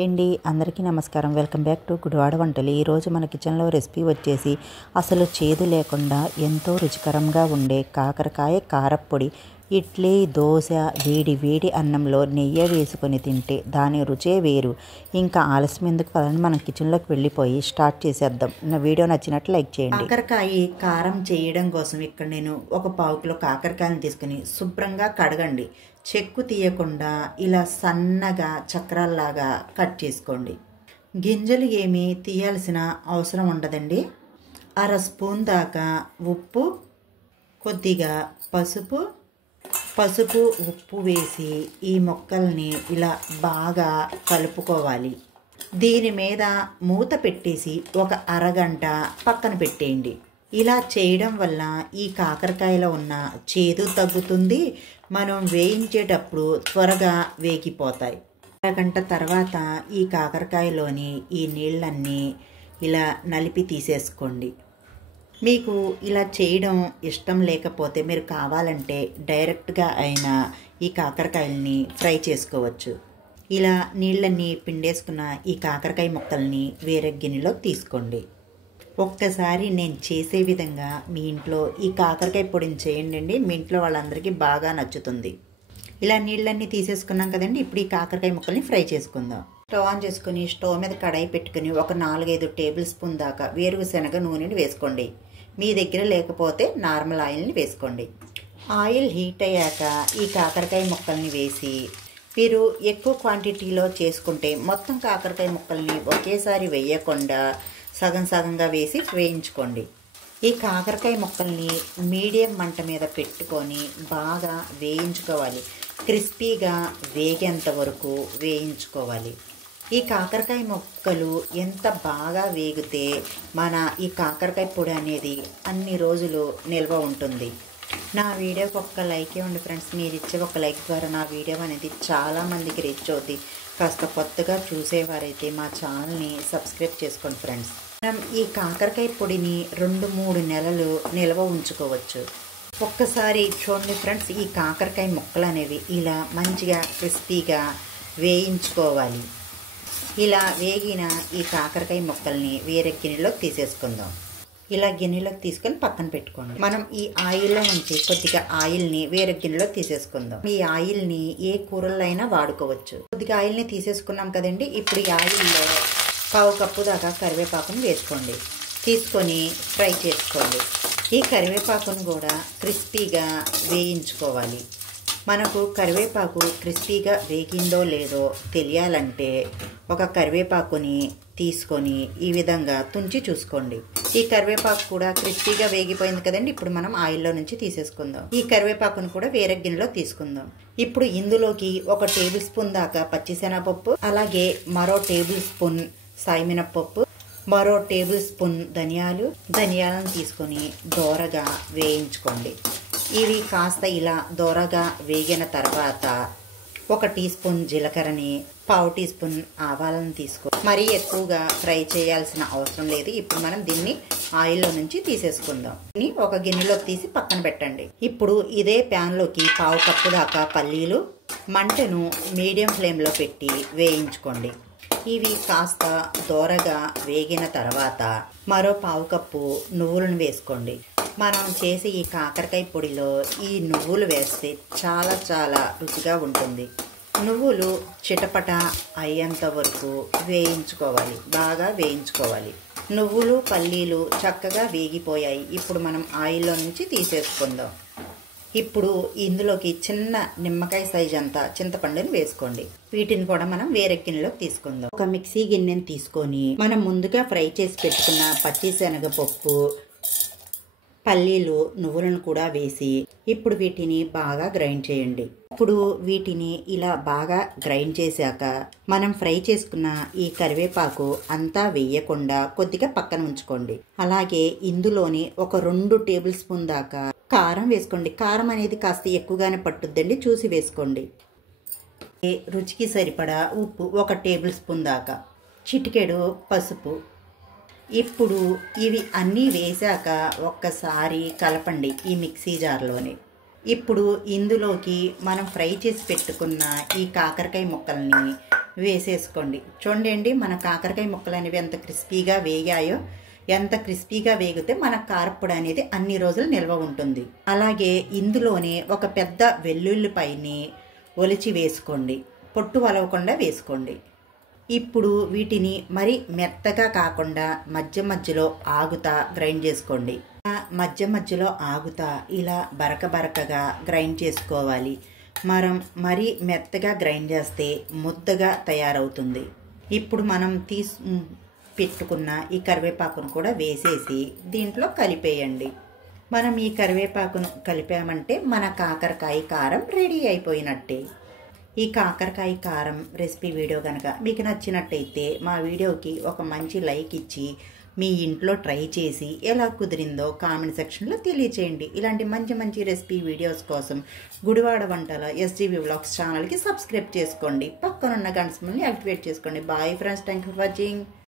ఏండి అందరికీ నమస్కారం. వెల్కమ్ బ్యాక్ టు గుడివాడ వంటలు. ఈరోజు మన కిచెన్లో రెసిపీ వచ్చేసి అసలు చేదు లేకుండా ఎంతో రుచికరంగా ఉండే కాకరకాయ కారప్పొడి. ఇడ్లీ, దోశ, వేడి వేడి అన్నంలో నెయ్యి వేసుకొని తింటే దాని రుచే వేరు. ఇంకా ఆలస్యం ఎందుకు, పదండి మనం కిచెన్లోకి వెళ్ళిపోయి స్టార్ట్ చేసేద్దాం. నా వీడియో నచ్చినట్లు లైక్ చేయండి. కాకరకాయ కారం చేయడం కోసం ఇక్కడ నేను ఒక పావు కిలో కాకరకాయలను తీసుకుని శుభ్రంగా కడగండి. చెక్కు తీయకుండా ఇలా సన్నగా చక్రాల్లాగా కట్ చేసుకోండి. గింజలు ఏమీ తీయాల్సిన అవసరం ఉండదండి. అర స్పూన్ దాకా ఉప్పు, కొద్దిగా పసుపు ఉప్పు వేసి ఈ మొక్కల్ని ఇలా బాగా కలుపుకోవాలి. దీని మీద మూత పెట్టేసి ఒక అరగంట పక్కన పెట్టేయండి. ఇలా చేయడం వల్ల ఈ కాకరకాయలో ఉన్న చేదు తగ్గుతుంది. మనం వేయించేటప్పుడు త్వరగా వేగిపోతాయి. అరగంట తర్వాత ఈ కాకరకాయలోని ఈ నీళ్ళన్నీ ఇలా నలిపి తీసేసుకోండి. మీకు ఇలా చేయడం ఇష్టం లేకపోతే మీరు కావాలంటే డైరెక్ట్గా అయినా ఈ కాకరకాయల్ని ఫ్రై చేసుకోవచ్చు. ఇలా నీళ్ళన్నీ పిండేసుకున్న ఈ కాకరకాయ ముక్కల్ని వేరే గిన్నెలో తీసుకోండి. ఒక్కసారి నేను చేసే విధంగా మీ ఇంట్లో ఈ కాకరకాయ పొడిని చేయండి. మీ ఇంట్లో వాళ్ళందరికీ బాగా నచ్చుతుంది. ఇలా నీళ్ళన్నీ తీసేసుకున్నాం కదండి. ఇప్పుడు ఈ కాకరకాయ ముక్కల్ని ఫ్రై చేసుకుందాం. స్టవ్ ఆన్ చేసుకుని స్టవ్ మీద కడాయి పెట్టుకుని ఒక 4-5 టేబుల్ స్పూన్ దాకా వేరుశనగ నూనెని వేసుకోండి. మీ దగ్గర లేకపోతే నార్మల్ ఆయిల్ని వేసుకోండి. ఆయిల్ హీట్ అయ్యాక ఈ కాకరకాయ ముక్కల్ని వేసి, మీరు ఎక్కువ క్వాంటిటీలో చేసుకుంటే మొత్తం కాకరకాయ ముక్కల్ని ఒకేసారి వేయకుండా సగం సగంగా వేసి వేయించుకోండి. ఈ కాకరకాయ ముక్కల్ని మీడియం మంట మీద పెట్టుకొని బాగా వేయించుకోవాలి. క్రిస్పీగా వేగేంత వరకు వేయించుకోవాలి. ఈ కాకరకాయ ముక్కలు ఎంత బాగా వేగితే మన ఈ కాకరకాయ పొడి అనేది అన్ని రోజులు నిల్వ ఉంటుంది. నా వీడియోకి ఒక్క లైక్ ఇవ్వండి ఫ్రెండ్స్. మీరు ఇచ్చే ఒక లైక్ ద్వారా నా వీడియో అనేది చాలామందికి రీచ్ అవుతుంది. కాస్త కొత్తగా చూసేవారైతే మా ఛానల్ని సబ్స్క్రైబ్ చేసుకోండి ఫ్రెండ్స్. మనం ఈ కాకరకాయ పొడిని 2-3 నెలలు నిల్వ ఉంచుకోవచ్చు. ఒక్కసారి చూడండి ఫ్రెండ్స్, ఈ కాకరకాయ ముక్కలు అనేవి ఇలా మంచిగా క్రిస్పీగా వేయించుకోవాలి. ఇలా వేగిన ఈ కాకరకాయ ముక్కల్ని వేరే గిన్నెలోకి తీసేసుకుందాం. ఇలా గిన్నెలోకి తీసుకొని పక్కన పెట్టుకోండి. మనం ఈ ఆయిల్లో నుంచి కొద్దిగా ఆయిల్ని వేరే గిన్నెలోకి తీసేసుకుందాం. ఈ ఆయిల్ని ఏ కూరల్లో అయినా వాడుకోవచ్చు. కొద్దిగా ఆయిల్ని తీసేసుకున్నాం కదండి. ఇప్పుడు ఈ ఆయిల్లో పావు కప్పు దాకా కరివేపాకును వేసుకోండి. తీసుకొని ఫ్రై చేసుకోండి. ఈ కరివేపాకును కూడా క్రిస్పీగా వేయించుకోవాలి. మనకు కరివేపాకు క్రిస్పీగా వేగిందో లేదో తెలియాలంటే ఒక కరివేపాకుని తీసుకొని ఈ విధంగా తుంచి చూసుకోండి. ఈ కరివేపాకు కూడా క్రిస్పీగా వేగిపోయింది కదండి. ఇప్పుడు మనం ఆయిల్లో నుంచి తీసేసుకుందాం. ఈ కరివేపాకును కూడా వేరే గిన్నెలో తీసుకుందాం. ఇప్పుడు ఇందులోకి 1 టేబుల్ స్పూన్ దాకా పచ్చిశనగపప్పు, అలాగే మరో టేబుల్ స్పూన్ సాయిమినపప్పు, మరో టేబుల్ స్పూన్ ధనియాలను తీసుకొని దోరగా వేయించుకోండి. ఇవి కాస్త ఇలా దోరగా వేగిన తర్వాత 1 టీ స్పూన్ జీలకర్రని, పావు టీ స్పూన్ ఆవాలను తీసుకో. మరీ ఎక్కువగా ఫ్రై చేయాల్సిన అవసరం లేదు. ఇప్పుడు మనం దీన్ని ఆయిల్లో నుంచి తీసేసుకుందాం. దీన్ని ఒక గిన్నెలోకి తీసి పక్కన పెట్టండి. ఇప్పుడు ఇదే ప్యాన్లోకి పావు కప్పు దాకా పల్లీలు, మంటను మీడియం ఫ్లేమ్లో పెట్టి వేయించుకోండి. ఇవి కాస్త దోరగా వేగిన తర్వాత మరో పావు కప్పు నువ్వులను వేసుకోండి. మనం చేసే ఈ కాకరకాయ పొడిలో ఈ నువ్వులు వేస్తే చాలా చాలా రుచిగా ఉంటుంది. నువ్వులు చిటపట అయ్యేంత వరకు వేయించుకోవాలి. బాగా వేయించుకోవాలి. నువ్వులు, పల్లీలు చక్కగా వేగిపోయాయి. ఇప్పుడు మనం ఆయిల్లో నుంచి తీసేసుకుందాం. ఇప్పుడు ఇందులోకి చిన్న నిమ్మకాయ సైజ్ అంతా చింతపండుని వేసుకోండి. వీటిని కూడా మనం వేరే గిన్నెలోకి తీసుకుందాం. ఒక మిక్సీ గిన్నెని తీసుకొని మనం ముందుగా ఫ్రై చేసి పెట్టుకున్న పచ్చిశనగపప్పు, పల్లీలు, నువ్వులను కూడా వేసి ఇప్పుడు వీటిని బాగా గ్రైండ్ చేయండి. ఇప్పుడు వీటిని ఇలా బాగా గ్రైండ్ చేశాక మనం ఫ్రై చేసుకున్న ఈ కరివేపాకు అంతా వేయకుండా కొద్దిగా పక్కన ఉంచుకోండి. అలాగే ఇందులోని ఒక 2 టేబుల్ స్పూన్ దాకా కారం వేసుకోండి. కారం అనేది కాస్త ఎక్కువగానే పట్టుద్దండి, చూసి వేసుకోండి. రుచికి సరిపడా ఉప్పు 1 టేబుల్ స్పూన్ దాకా, చిటికెడు పసుపు. ఇప్పుడు ఇవి అన్నీ వేశాక ఒక్కసారి కలపండి ఈ మిక్సీ జార్లోని. ఇప్పుడు ఇందులోకి మనం ఫ్రై చేసి పెట్టుకున్న ఈ కాకరకాయ ముక్కల్ని వేసేసుకోండి. చూడండి మన కాకరకాయ ముక్కలు అనేవి ఎంత క్రిస్పీగా వేగాయో. ఎంత క్రిస్పీగా వేగితే మన కారప్పొడి అనేది అన్ని రోజులు నిల్వ ఉంటుంది. అలాగే ఇందులోనే ఒక పెద్ద వెల్లుల్లిపాయని ఒలిచి వేసుకోండి. పొట్టు వలవకుండా వేసుకోండి. ఇప్పుడు వీటిని మరి మెత్తగా కాకుండా మధ్య మధ్యలో ఆగుతా గ్రైండ్ చేసుకోండి. మధ్య మధ్యలో ఆగుతా ఇలా బరకగా గ్రైండ్ చేసుకోవాలి. మరీ మెత్తగా గ్రైండ్ చేస్తే ముద్దగా తయారవుతుంది. ఇప్పుడు మనం పెట్టుకున్న ఈ కరివేపాకును కూడా వేసేసి దీంట్లో కలిపేయండి. మనం ఈ కరివేపాకును కలిపామంటే మన కాకరకాయ కారం రెడీ అయిపోయినట్టే. ఈ కాకరకాయ కారం రెసిపీ వీడియో కనుక మీకు నచ్చినట్టయితే మా వీడియోకి ఒక మంచి లైక్ ఇచ్చి మీ ఇంట్లో ట్రై చేసి ఎలా కుదిరిందో కామెంట్ సెక్షన్లో తెలియచేయండి. ఇలాంటి మంచి రెసిపీ వీడియోస్ కోసం గుడివాడ వంటల SGV వ్లాగ్స్ ఛానల్కి సబ్స్క్రైబ్ చేసుకోండి. పక్కనున్న గంట సింబల్ని యాక్టివేట్ చేసుకోండి. Bye friends, thank you for watching.